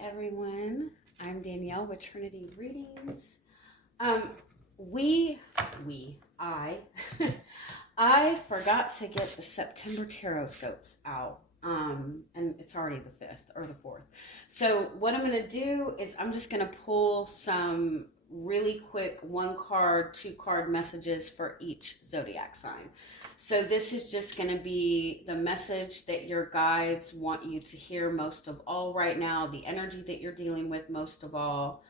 Hi everyone, I'm Danielle with Trinity Readings. I forgot to get the September tarot scopes out, and it's already the 5th or the 4th. So what I'm going to do is I'm just going to pull some really quick 1-card, 2-card messages for each zodiac sign. So this is just going to be the message that your guides want you to hear most of all right now, the energy that you're dealing with most of all,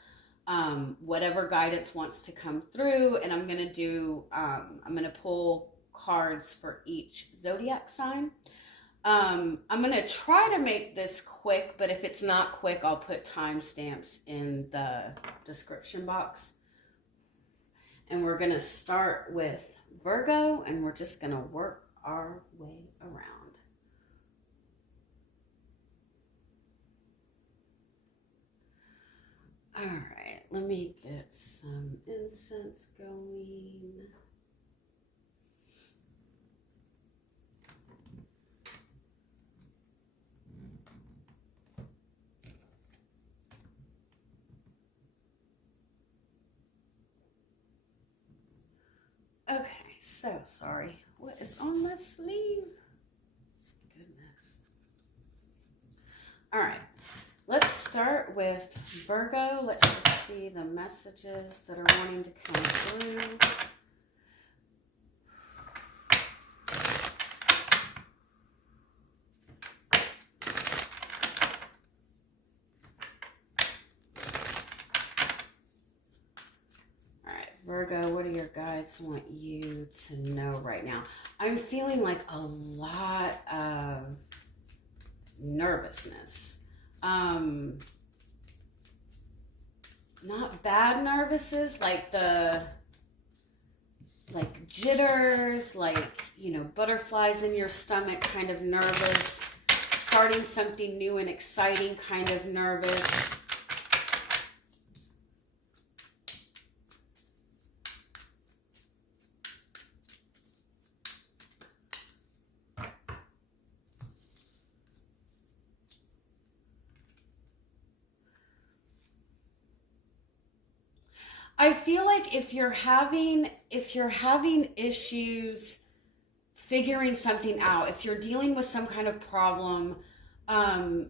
whatever guidance wants to come through. And I'm going to pull cards for each zodiac sign. I'm going to try to make this quick, but if it's not quick, I'll put timestamps in the description box. And we're going to start with Virgo, and we're just going to work our way around. All right, let me get some incense going. Okay, so sorry. What is on my sleeve? Goodness. All right, let's start with Virgo. Let's just see the messages that are wanting to come through. Virgo, what do your guides want you to know right now? I'm feeling like a lot of nervousness. Not bad nervousness, like jitters, butterflies in your stomach, kind of nervous. Starting something new and exciting, kind of nervous. I feel like if you're having issues figuring something out, if you're dealing with some kind of problem, and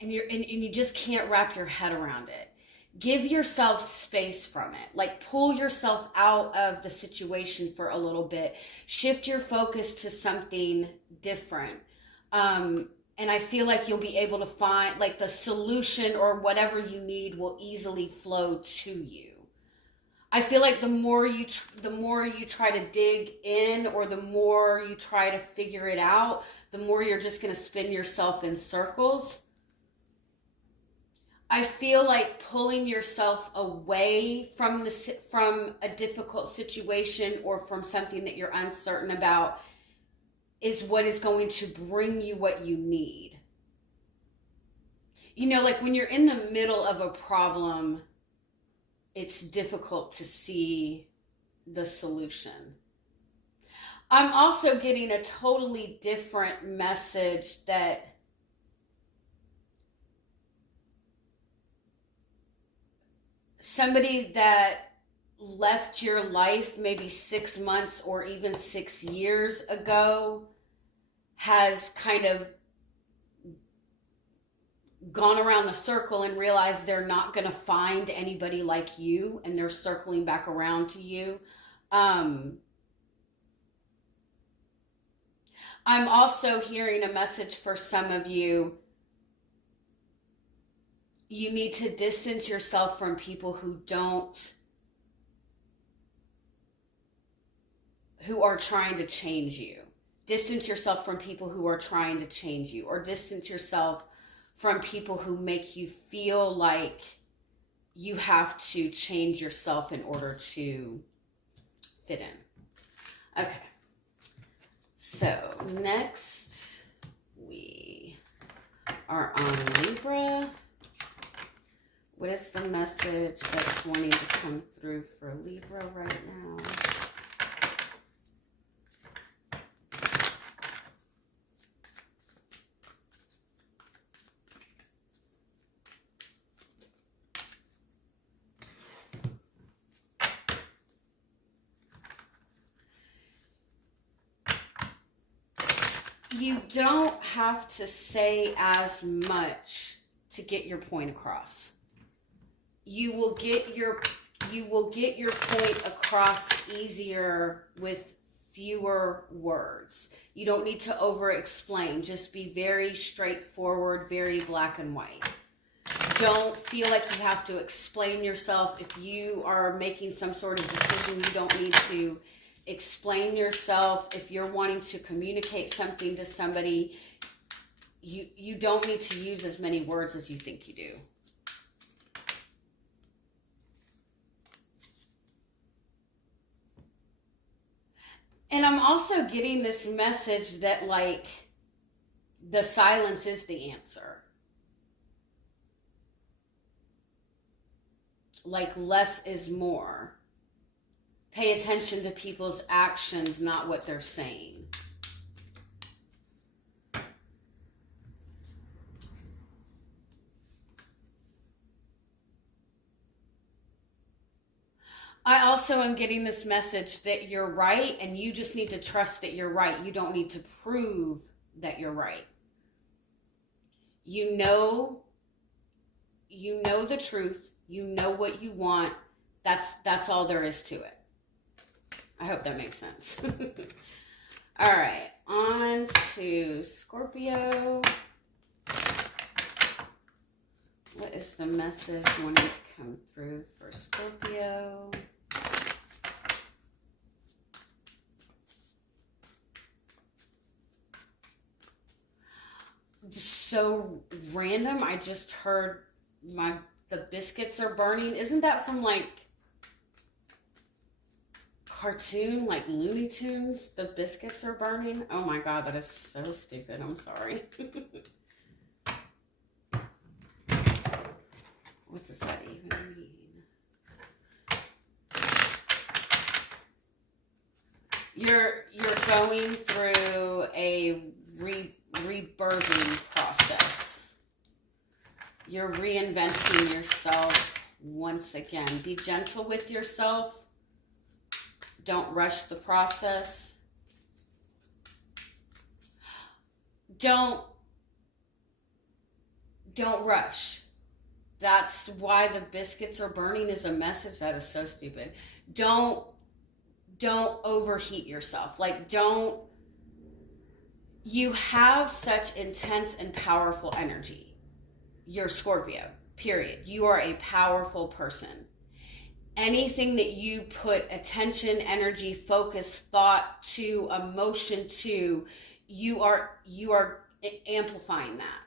you just can't wrap your head around it, give yourself space from it. Like, pull yourself out of the situation for a little bit. Shift your focus to something different. And I feel like you'll be able to find, like, the solution or whatever you need will easily flow to you. I feel like the more you try to dig in, or the more you try to figure it out, the more you're just going to spin yourself in circles. I feel like pulling yourself away from a difficult situation or from something that you're uncertain about is what is going to bring you what you need. You know, like when you're in the middle of a problem, it's difficult to see the solution. I'm also getting a totally different message that somebody that left your life maybe 6 months or even 6 years ago has kind of gone around the circle and realized they're not going to find anybody like you, and they're circling back around to you. I'm also hearing a message for some of you. You need to distance yourself from people who are trying to change you. Distance yourself from people who are trying to change you, or distance yourself from people who make you feel like you have to change yourself in order to fit in. Okay. So next we are on Libra. What is the message that's wanting to come through for Libra right now? you don't have to say as much to get your point across. You will get your point across easier with fewer words. You don't need to over explain. Just be very straightforward, very black and white. Don't feel like you have to explain yourself. If you are making some sort of decision, you don't need to explain yourself. If you're wanting to communicate something to somebody, you don't need to use as many words as you think you do. And I'm also getting this message that, like, the silence is the answer. Like, less is more. Pay attention to people's actions, not what they're saying. I also am getting this message that you're right, and you just need to trust that you're right. You don't need to prove that you're right. You know the truth. You know what you want. That's all there is to it. I hope that makes sense. All right, on to Scorpio. What is the message wanting to come through for Scorpio? So random. I just heard the biscuits are burning. Isn't that from like cartoon, like Looney Tunes? The biscuits are burning. Oh my God, that is so stupid. I'm sorry. What does that even mean? You're going through a rebirthing process. You're reinventing yourself once again. Be gentle with yourself. Don't rush the process. Don't rush. That's why the biscuits are burning is a message. That is so stupid. Don't overheat yourself. Like, you have such intense and powerful energy. You're Scorpio, period. You are a powerful person. Anything that you put attention, energy, focus, thought to, emotion to, you are amplifying that.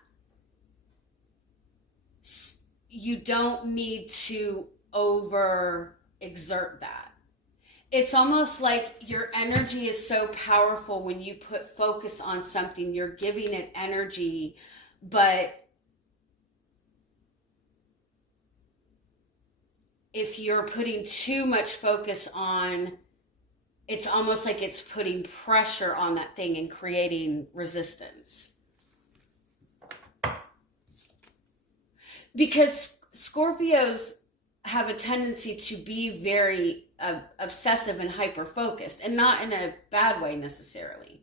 You don't need to overexert that. It's almost like your energy is so powerful when you put focus on something, you're giving it energy, but if you're putting too much focus on, it's almost like it's putting pressure on that thing and creating resistance. Because Scorpios have a tendency to be very obsessive and hyper-focused, and not in a bad way necessarily.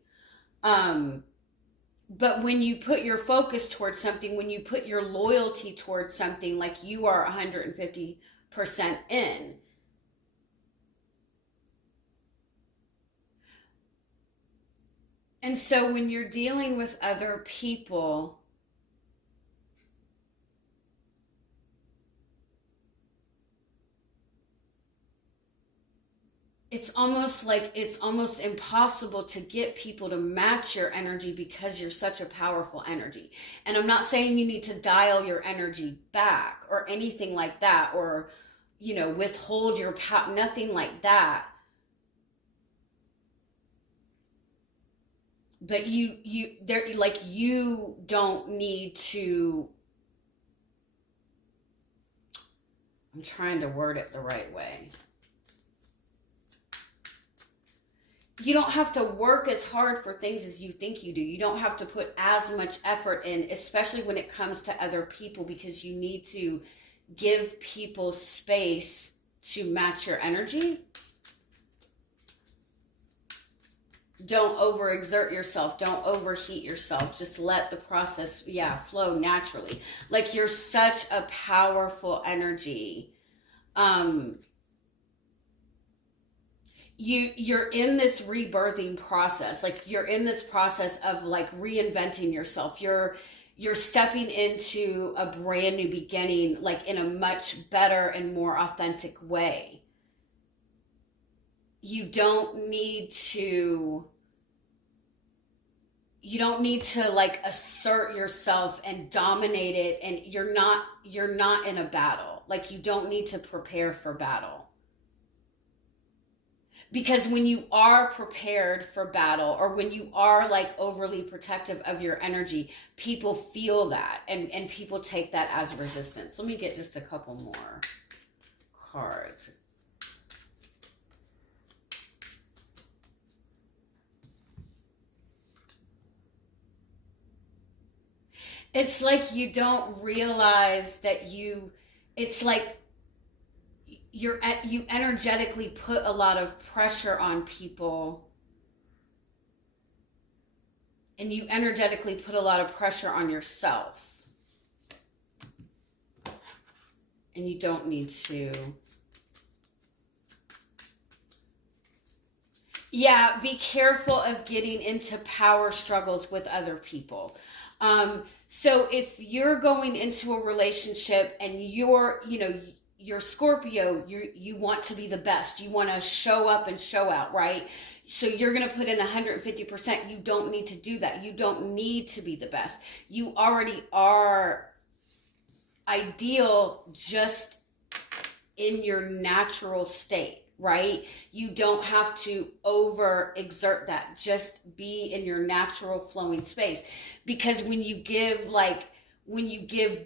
But when you put your focus towards something, when you put your loyalty towards something, like you are 150% in, and so when you're dealing with other people, it's almost impossible to get people to match your energy because you're such a powerful energy. And I'm not saying you need to dial your energy back or anything like that, or, withhold your power, nothing like that. But you don't need to, I'm trying to word it the right way. You don't have to work as hard for things as you think you do. You don't have to put as much effort in, especially when it comes to other people, because you need to give people space to match your energy. Don't overexert yourself. Don't overheat yourself. Just let the process, flow naturally. Like, you're such a powerful energy. You're in this rebirthing process. Like, you're in this process of like reinventing yourself. You're stepping into a brand new beginning, like in a much better and more authentic way. You don't need to like assert yourself and dominate it, and you're not in a battle. Like, you don't need to prepare for battle. Because when you are prepared for battle, or when you are like overly protective of your energy, people feel that, and people take that as resistance. Let me get just a couple more cards. It's like you don't realize that it's like you energetically put a lot of pressure on people, and you energetically put a lot of pressure on yourself, and you don't need to. Yeah, be careful of getting into power struggles with other people. So if you're going into a relationship and you're Scorpio, you want to be the best. You want to show up and show out, right? So you're going to put in 150%. You don't need to do that. You don't need to be the best. You already are ideal just in your natural state, right? You don't have to overexert that. Just be in your natural flowing space. Because when you give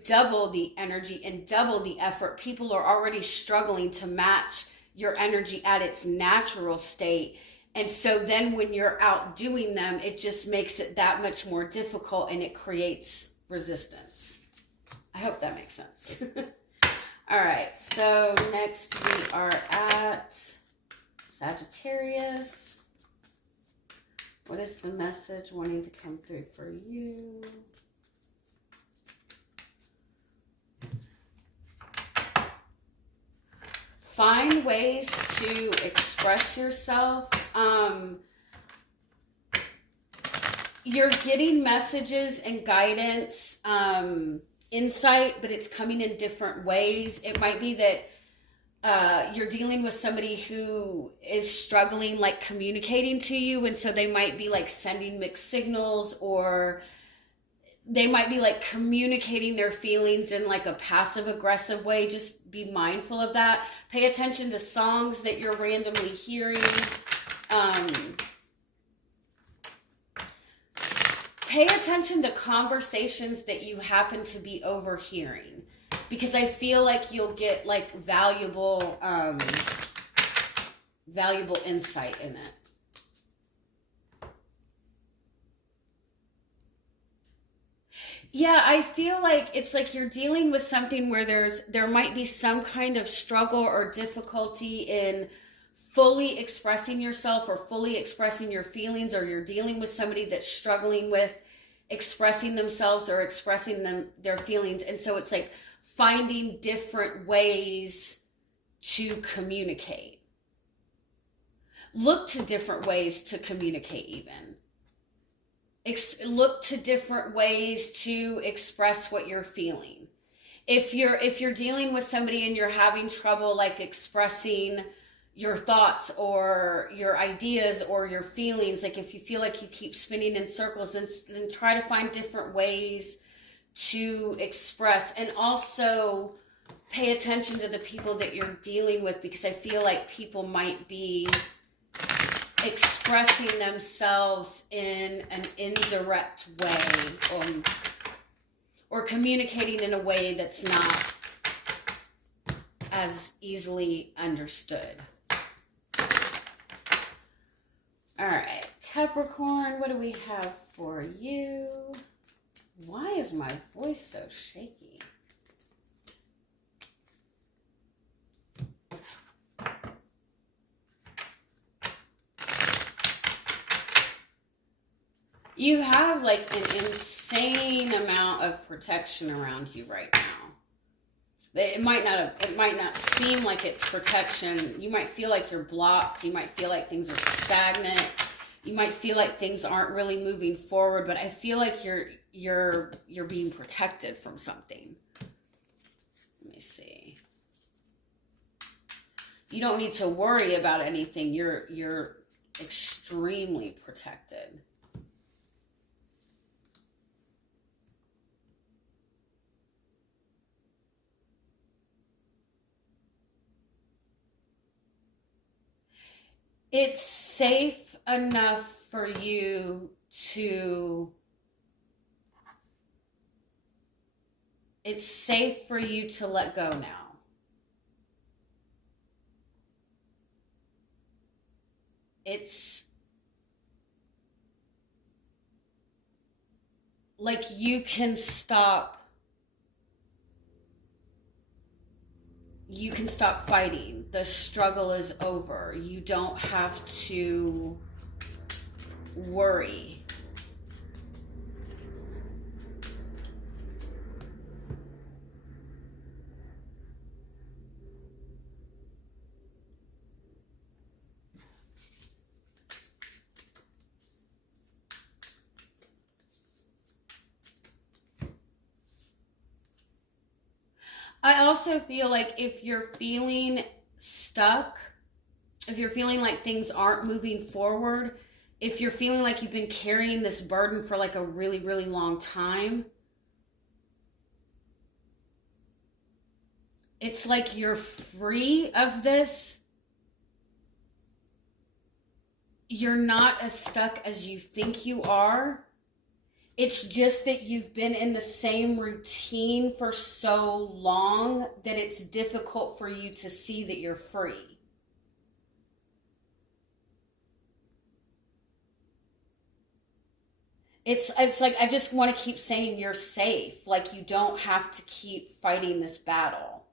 double the energy and double the effort, people are already struggling to match your energy at its natural state. And so then when you're outdoing them, it just makes it that much more difficult, and it creates resistance. I hope that makes sense. All right, so next we are at Sagittarius. What is the message wanting to come through for you? Find ways to express yourself. You're getting messages and guidance, insight, but it's coming in different ways. It might be that you're dealing with somebody who is struggling, like communicating to you, and so they might be like sending mixed signals, or they might be like communicating their feelings in like a passive aggressive way. Just be mindful of that. Pay attention to songs that you're randomly hearing. Pay attention to conversations that you happen to be overhearing, because I feel like you'll get like valuable insight in it. Yeah, I feel like it's like you're dealing with something where there might be some kind of struggle or difficulty in fully expressing yourself or fully expressing your feelings, or you're dealing with somebody that's struggling with expressing themselves or expressing their feelings. And so it's like finding different ways to communicate. Look to different ways to communicate even. Look to different ways to express what you're feeling. If you're dealing with somebody and you're having trouble like expressing your thoughts or your ideas or your feelings, like if you feel like you keep spinning in circles, then try to find different ways to express. And also pay attention to the people that you're dealing with, because I feel like people might be expressing themselves in an indirect way, or communicating in a way that's not as easily understood. All right, Capricorn, what do we have for you? Why is my voice so shaky? You have like an insane amount of protection around you right now. It might not seem like it's protection. You might feel like you're blocked. You might feel like things are stagnant. You might feel like things aren't really moving forward, but I feel like you're being protected from something. Let me see. You don't need to worry about anything. You're extremely protected. It's safe enough for you to let go now. It's like you can stop fighting. The struggle is over. You don't have to worry. I also feel like if you're feeling stuck, if you're feeling like things aren't moving forward, if you're feeling like you've been carrying this burden for like a really, really long time, it's like you're free of this. You're not as stuck as you think you are. It's just that you've been in the same routine for so long that it's difficult for you to see that you're free. It's like I just want to keep saying you're safe. Like you don't have to keep fighting this battle.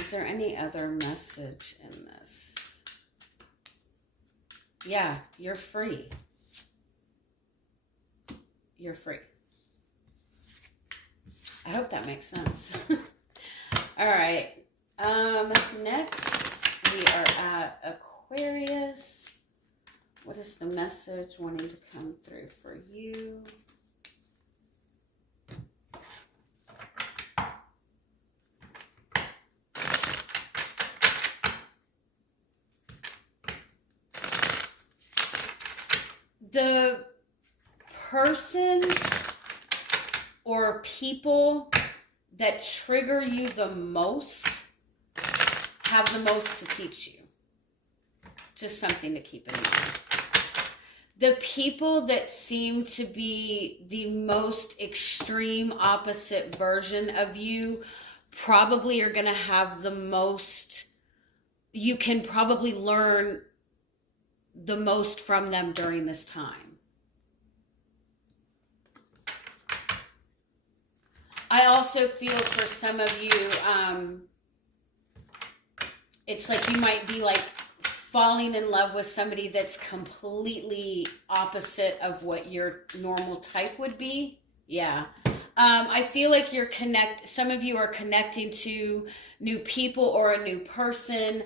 Is there any other message in this? Yeah, you're free. You're free. I hope that makes sense. All right. Next we are at Aquarius. What is the message wanting to come through for you? The person or people that trigger you the most have the most to teach you. Just something to keep in mind. The people that seem to be the most extreme opposite version of you probably are going to have the most, you can probably learn the most from them during this time. I also feel for some of you, it's like you might be like falling in love with somebody that's completely opposite of what your normal type would be. Yeah. I feel like some of you are connecting to new people or a new person,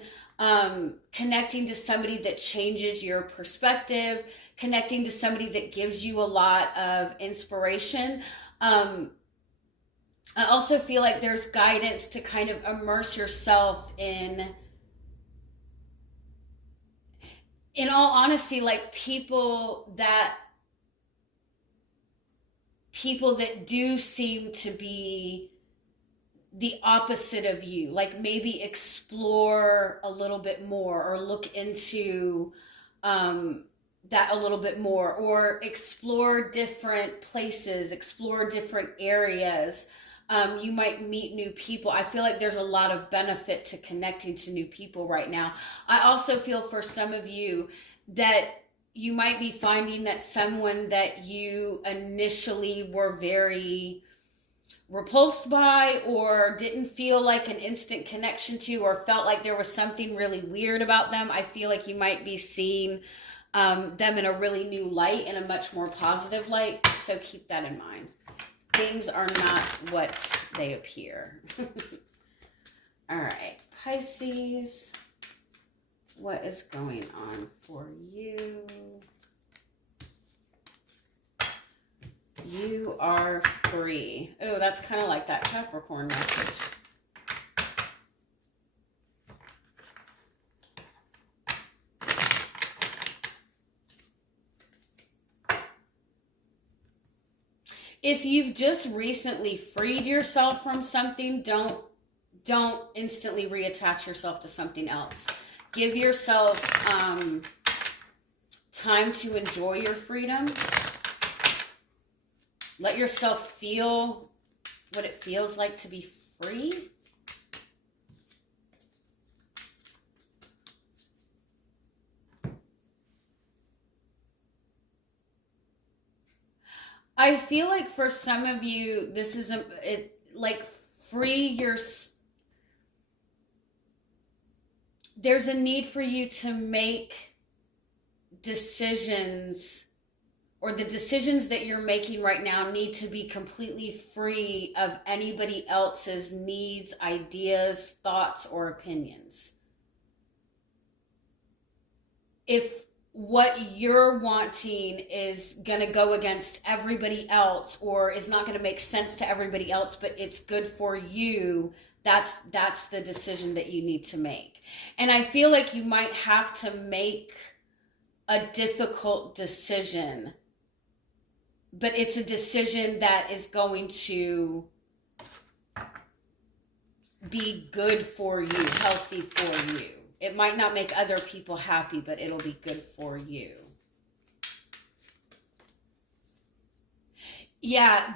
connecting to somebody that changes your perspective, connecting to somebody that gives you a lot of inspiration. I also feel like there's guidance to kind of immerse yourself in all honesty, like people that do seem to be the opposite of you, like maybe explore a little bit more or look into that a little bit more, or explore different places, explore different areas. You might meet new people. I feel like there's a lot of benefit to connecting to new people right now. I also feel for some of you that you might be finding that someone that you initially were very repulsed by, or didn't feel like an instant connection to, or felt like there was something really weird about them, I feel like you might be seeing them in a really new light, in a much more positive light. So keep that in mind. Things are not what they appear. All right, Pisces, what is going on for you? You are free. Oh, that's kind of like that Capricorn message. If you've just recently freed yourself from something, don't instantly reattach yourself to something else. Give yourself time to enjoy your freedom. Let yourself feel what it feels like to be free. I feel like for some of you, this is like free your. There's a need for you to make decisions, or the decisions that you're making right now need to be completely free of anybody else's needs, ideas, thoughts, or opinions. If what you're wanting is going to go against everybody else, or is not going to make sense to everybody else, but it's good for you, that's the decision that you need to make. And I feel like you might have to make a difficult decision, but it's a decision that is going to be good for you, healthy for you. It might not make other people happy, but it'll be good for you. Yeah,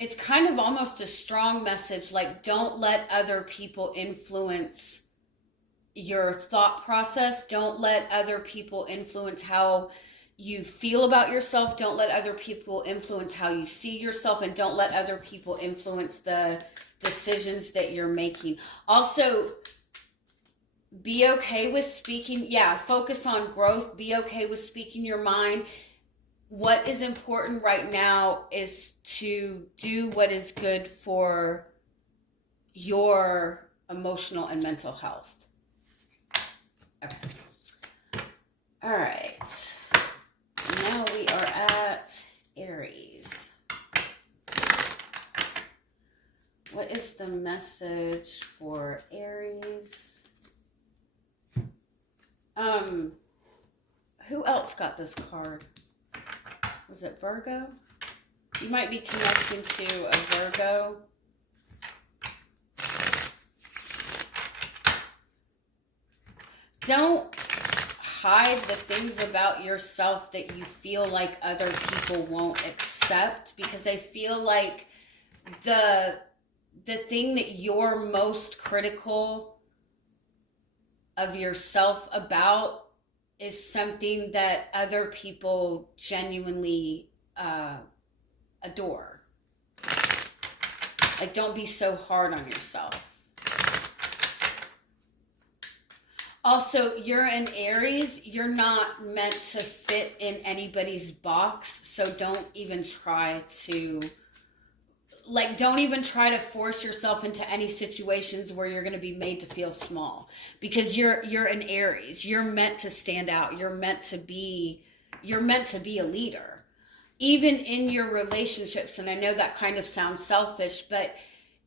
it's kind of almost a strong message, like don't let other people influence your thought process. Don't let other people influence how you feel about yourself. Don't let other people influence how you see yourself, and don't let other people influence the decisions that you're making. Also, be okay with speaking. Focus on growth. Be okay with speaking your mind. What is important right now is to do what is good for your emotional and mental health. Okay. All right. Now we are at Aries. What is the message for Aries? Who else got this card? Was it Virgo? You might be connecting to a Virgo. Don't hide the things about yourself that you feel like other people won't accept, because I feel like the thing that you're most critical of yourself about is something that other people genuinely adore. Like, don't be so hard on yourself. Also, you're an Aries. You're not meant to fit in anybody's box, so don't even try to force yourself into any situations where you're going to be made to feel small, because you're an Aries. You're meant to stand out. You're meant to be a leader, even in your relationships. And I know that kind of sounds selfish, but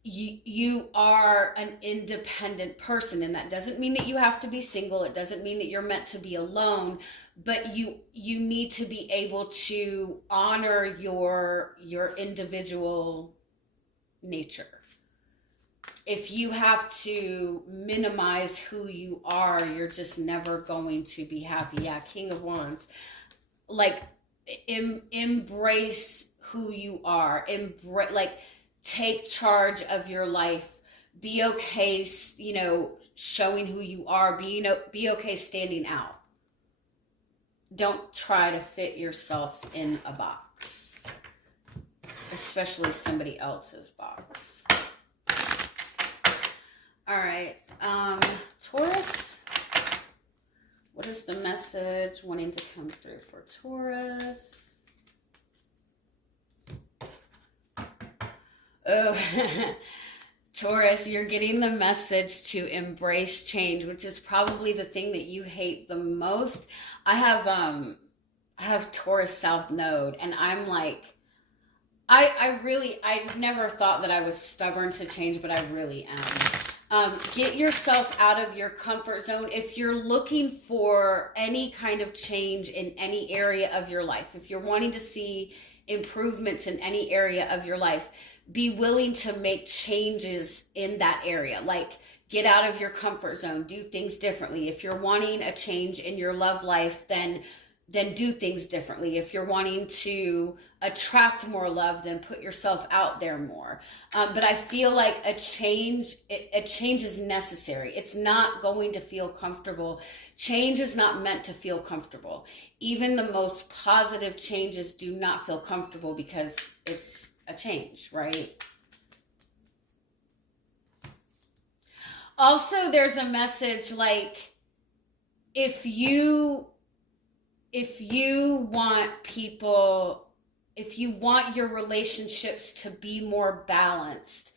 you are an independent person, and that doesn't mean that you have to be single. It doesn't mean that you're meant to be alone, but you need to be able to honor your individual nature. If you have to minimize who you are, you're just never going to be happy. Yeah, King of Wands. Like, embrace who you are. Take charge of your life. Be okay, showing who you are. Be okay standing out. Don't try to fit yourself in a box. especially somebody else's box. All right, Taurus, what is the message wanting to come through for Taurus? Oh, Taurus, you're getting the message to embrace change, which is probably the thing that you hate the most. I have Taurus South Node, and I'm like, I've never thought that I was stubborn to change, but I really am. Get yourself out of your comfort zone. If you're looking for any kind of change in any area of your life, if you're wanting to see improvements in any area of your life, be willing to make changes in that area. Like, get out of your comfort zone, do things differently. If you're wanting a change in your love life, then do things differently. If you're wanting to attract more love, then put yourself out there more. But I feel like a change is necessary. It's not going to feel comfortable. Change is not meant to feel comfortable. Even the most positive changes do not feel comfortable because it's a change, right? Also, there's a message like, if you want your relationships to be more balanced,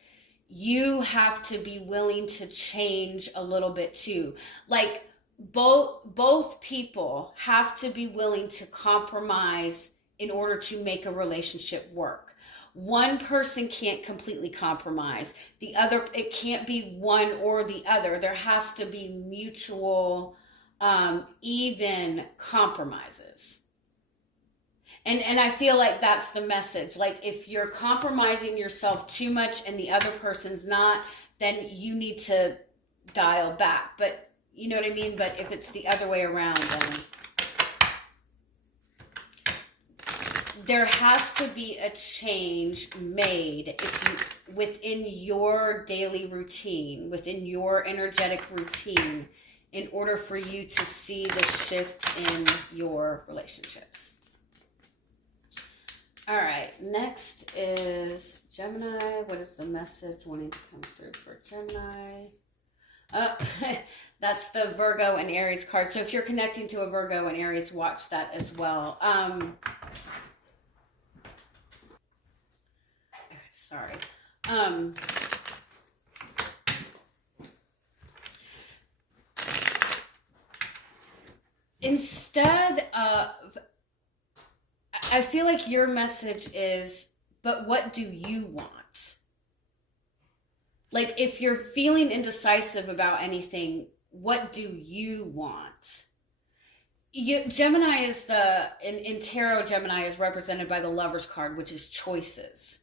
you have to be willing to change a little bit too. Like, both people have to be willing to compromise in order to make a relationship work. One person can't completely compromise. The other, it can't be one or the other. There has to be mutual, even compromises. And I feel like that's the message. Like, if you're compromising yourself too much and the other person's not, then you need to dial back. But you know what I mean? But if it's the other way around, then there has to be a change made within your daily routine, within your energetic routine, in order for you to see the shift in your relationships. All right, next is Gemini. What is the message wanting to come through for Gemini? That's the Virgo and Aries card. So if you're connecting to a Virgo and Aries, watch that as well. Sorry. Instead of, I feel like your message is, but what do you want? Like, if you're feeling indecisive about anything, what do you want? Gemini is in tarot, Gemini is represented by the Lover's card, which is choices.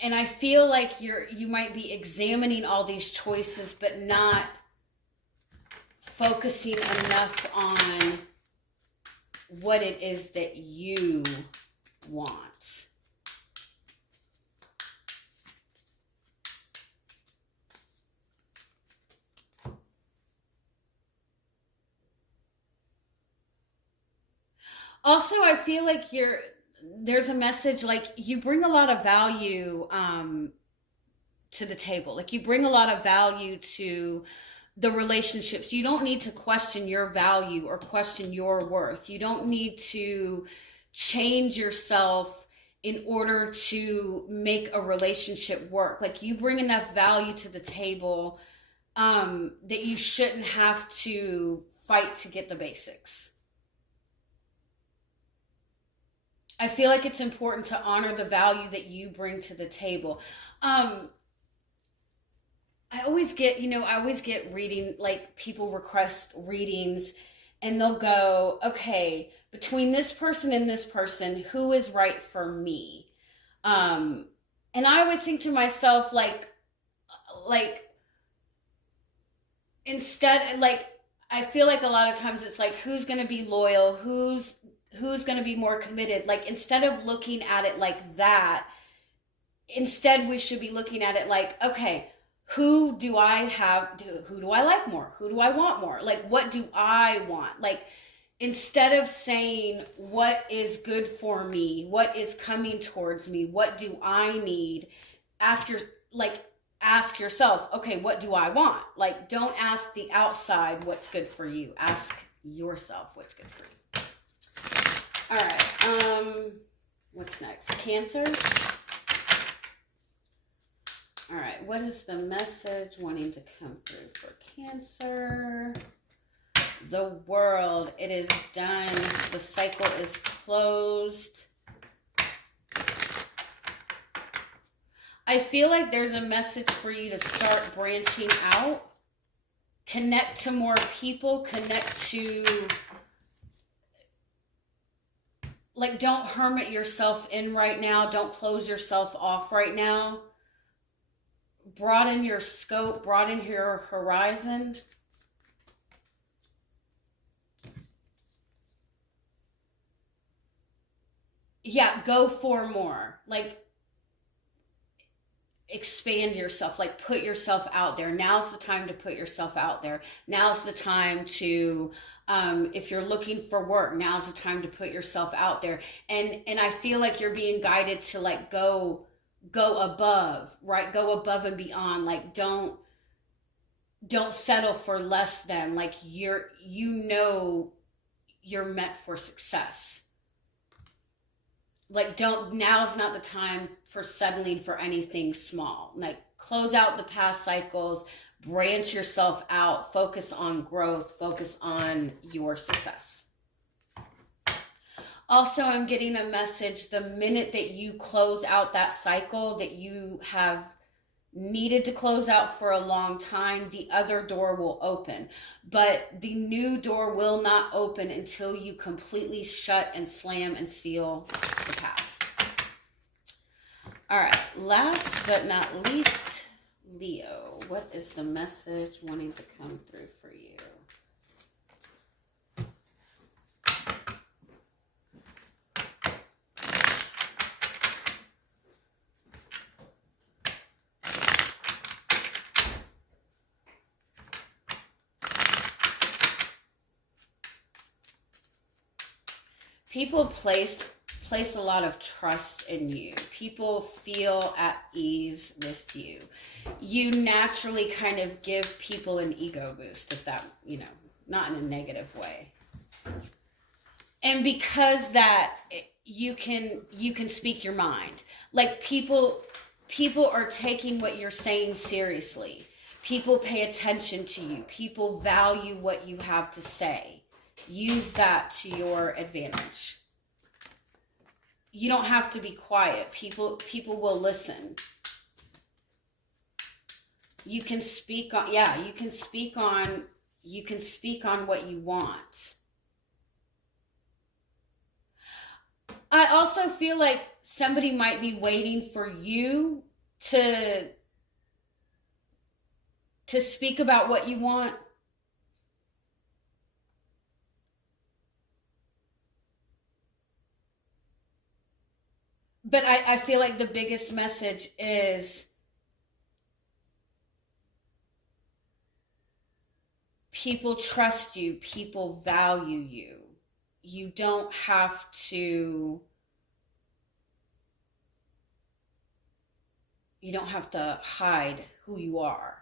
And I feel like you might be examining all these choices, but not focusing enough on what it is that you want. Also, I feel like there's a message, like, you bring a lot of value to the table. Like, you bring a lot of value to the relationships. You don't need to question your value or question your worth. You don't need to change yourself in order to make a relationship work. Like, you bring enough value to the table that you shouldn't have to fight to get the basics. I feel like it's important to honor the value that you bring to the table. I always get reading, like, people request readings and they'll go, okay, between this person and this person, who is right for me? And I always think to myself, like instead, like, I feel like a lot of times it's like, who's going to be loyal? Who's going to be more committed? Like, instead of looking at it like that, instead we should be looking at it like, okay, who do I like more? Who do I want more? Like, what do I want? Like, instead of saying what is good for me, what is coming towards me, what do I need, ask yourself, okay, what do I want? Like, don't ask the outside what's good for you. Ask yourself what's good for you. All right. What's next? Cancer. All right. What is the message wanting to come through for Cancer? The World. It is done. The cycle is closed. I feel like there's a message for you to start branching out. Connect to more people. Connect to... Like, don't hermit yourself in right now. Don't close yourself off right now. Broaden your scope. Broaden your horizon. Yeah, go for more. Like, expand yourself. Like, put yourself out there. Now's the time to put yourself out there. Now's the time to, if you're looking for work, now's the time to put yourself out there. And I feel like you're being guided to, like, go above, right? Go above and beyond. Like, don't settle for less than. Like, you're meant for success. Like, now's not the time for settling for anything small. Like, close out the past cycles, branch yourself out, focus on growth, focus on your success. Also, I'm getting a message, the minute that you close out that cycle that you have needed to close out for a long time, the other door will open. But the new door will not open until you completely shut and slam and seal the past. All right, last but not least, Leo. What is the message wanting to come through for you? People place a lot of trust in you. People feel at ease with you. You naturally kind of give people an ego boost, if that, not in a negative way. And because that, you can speak your mind. Like, people are taking what you're saying seriously. People pay attention to you. People value what you have to say. Use that to your advantage. You don't have to be quiet. People will listen. You can speak on, you can speak on what you want. I also feel like somebody might be waiting for you to speak about what you want. But I feel like the biggest message is people trust you. People value you. You don't have to hide who you are.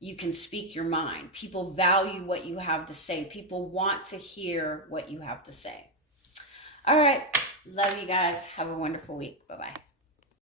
You can speak your mind. People value what you have to say. People want to hear what you have to say. All right. Love you guys. Have a wonderful week. Bye-bye.